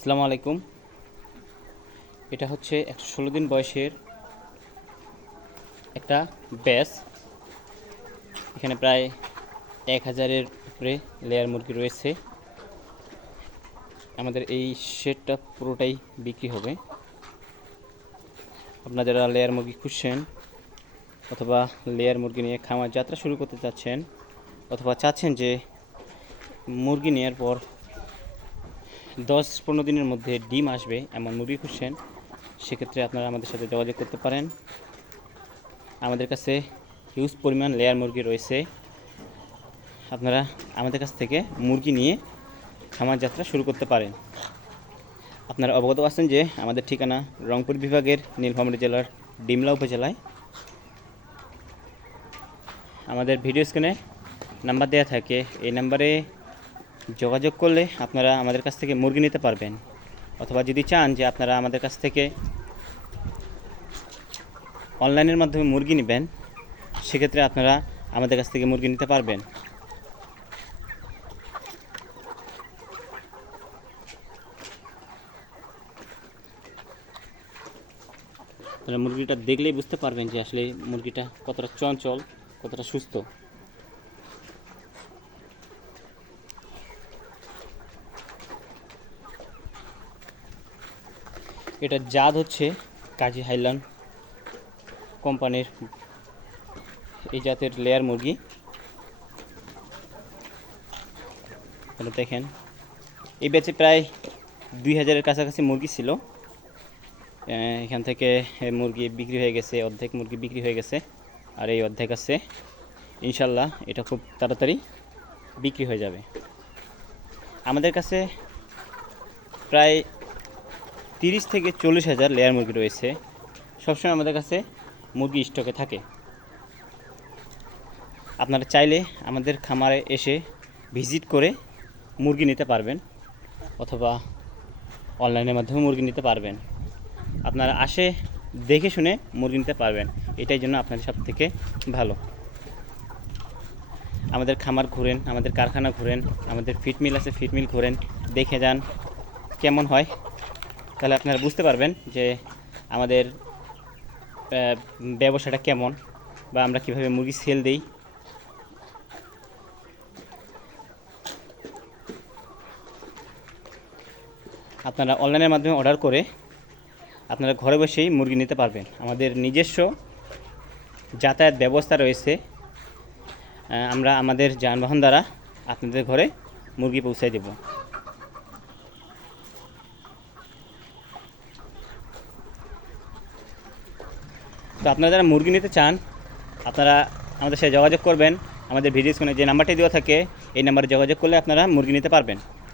আসসালামু আলাইকুম। এটা হচ্ছে 116 দিন বয়সের একটা ব্যাচ। এখানে প্রায় 1000-এর উপরে লেয়ার মুরগি রয়েছে। আমাদের এই শেডটা পুরোটাই বিক্রি হবে। আপনারা যারা লেয়ার মুরগি খুঁজছেন অথবা লেয়ার মুরগি নিয়ে খামার যাত্রা শুরু করতে চাচ্ছেন অথবা চাচ্ছেন যে মুরগি নেওয়ার পর 10-15 দিনের মধ্যে ডিম আসবে এমন মুরগি খুঁজছেন, সেক্ষেত্রে আপনারা আমাদের সাথে যোগাযোগ করতে পারেন। আমাদের কাছে হিউজ পরিমাণ লেয়ার মুরগি রয়েছে। আপনারা আমাদের কাছ থেকে মুরগি নিয়ে খামার যাত্রা শুরু করতে পারেন। আপনারা অবগত আছেন যে আমাদের ঠিকানা রংপুর বিভাগের নীলফামারী জেলার ডিমলা উপজেলায়। আমাদের ভিডিও স্ক্রিনে নাম্বার দেওয়া থাকে, এই নাম্বারে যোগাযোগ করলে আপনারা আমাদের কাছ থেকে মুরগি নিতে পারবেন। অথবা যদি চান যে আপনারা আমাদের কাছ থেকে অনলাইনের মাধ্যমে মুরগি নেবেন, সেক্ষেত্রে আপনারা আমাদের কাছ থেকে মুরগি নিতে পারবেন। আপনারা মুরগিটা দেখলেই বুঝতে পারবেন যে আসলে মুরগিটা কতটা চঞ্চল, কতটা সুস্থ। এটা জাত হচ্ছে কাজী হাইলান কোম্পানির এই জাতের লেয়ার মুরগি। এটা দেখেন, এই ব্যাচে প্রায় 2000-এর কাছাকাছি মুরগি ছিল। এখান থেকে মুরগি বিক্রি হয়ে গেছে, অর্ধেক মুরগি বিক্রি হয়ে গেছে, আর এই অর্ধেক আছে। ইনশাল্লাহ এটা খুব তাড়াতাড়ি বিক্রি হয়ে যাবে। আমাদের কাছে প্রায় 30-40 হাজার লেয়ার মুরগি রয়েছে। সবসময় আমাদের কাছে মুরগি স্টকে থাকে। আপনারা চাইলে আমাদের খামারে এসে ভিজিট করে মুরগি নিতে পারবেন অথবা অনলাইনের মাধ্যমে মুরগি নিতে পারবেন। আপনারা আসে দেখে শুনে মুরগি নিতে পারবেন, এটাই জন্য আপনাদের সব থেকে ভালো। আমাদের খামার ঘুরেন, আমাদের কারখানা ঘুরেন, আমাদের ফিট মিল আছে, ফিট মিল ঘুরেন, দেখে যান কেমন হয়। তাহলে আপনারা বুঝতে পারবেন যে আমাদের ব্যবসাটা কেমন বা আমরা কীভাবে মুরগি সেল দিই। আপনারা অনলাইনের মাধ্যমে অর্ডার করে আপনারা ঘরে বসেই মুরগি নিতে পারবেন। আমাদের নিজস্ব যাতায়াত ব্যবস্থা রয়েছে। আমরা আমাদের যানবাহন দ্বারা আপনাদের ঘরে মুরগি পৌঁছায় দেব। তো আপনারা যারা মুরগি নিতে চান, আপনারা আমাদের সাথে যোগাযোগ করবেন। আমাদের ভিডিও স্ক্রিনে যে নাম্বারটি দেওয়া থাকে, এই নাম্বারে যোগাযোগ করলে আপনারা মুরগি নিতে পারবেন।